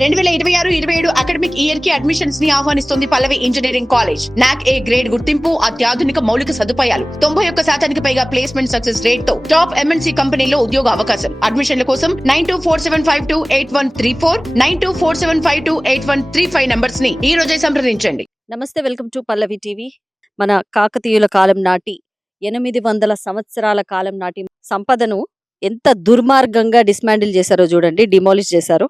2026-27 academic year కి admissions ని ఆహ్వానిస్తుంది పల్లవి engineering college. నాక్ ఏ గ్రేడ్ గుర్తింపు, అత్యాధునిక మౌలిక సదుపాయాలు, 91% పైగా ప్లేస్మెంట్ సక్సెస్ రేట్ తో టాప్ ఎంఎన్సీ కంపెనీలో ఉద్యోగ అవకాశం. అడ్మిషన్ల కోసం 9247528134, 9247528135 నంబర్స్ ని ఈ రోజే సంప్రదించండి. నమస్తే, వెల్కమ్ టు పల్లవి టీవీ. మన కాకతీయుల కాలం నాటి 800 సంవత్సరాల కాలం నాటి సంపదను ఎంత దుర్మార్గంగా డిస్మాండిల్ చేశారో చూడండి, డిమాలిష్ చేశారు.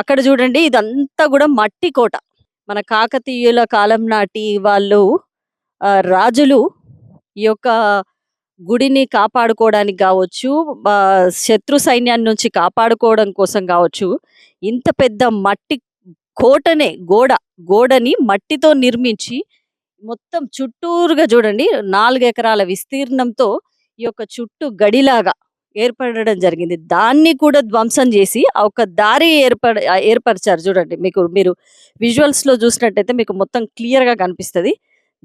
అక్కడ చూడండి, ఇదంతా కూడా మట్టి కోట. మన కాకతీయుల కాలం నాటి వాళ్ళు రాజులు ఈ యొక్క గుడిని కాపాడుకోవడానికి కావచ్చు, శత్రు సైన్యాన్ని నుంచి కాపాడుకోవడం కోసం కావచ్చు, ఇంత పెద్ద మట్టి కోటనే గోడని మట్టితో నిర్మించి మొత్తం చుట్టూరుగా చూడండి 4 ఎకరాల విస్తీర్ణంతో ఈ యొక్క చుట్టూ గడిలాగా ఏర్పడడం జరిగింది. దాన్ని కూడా ధ్వంసం చేసి ఒక దారి ఏర్పరిచారు. చూడండి, మీరు విజువల్స్ లో చూసినట్టయితే మీకు మొత్తం క్లియర్ గా కనిపిస్తుంది.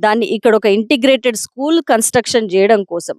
దాన్ని ఇక్కడ ఒక ఇంటిగ్రేటెడ్ స్కూల్ కన్స్ట్రక్షన్ చేయడం కోసం.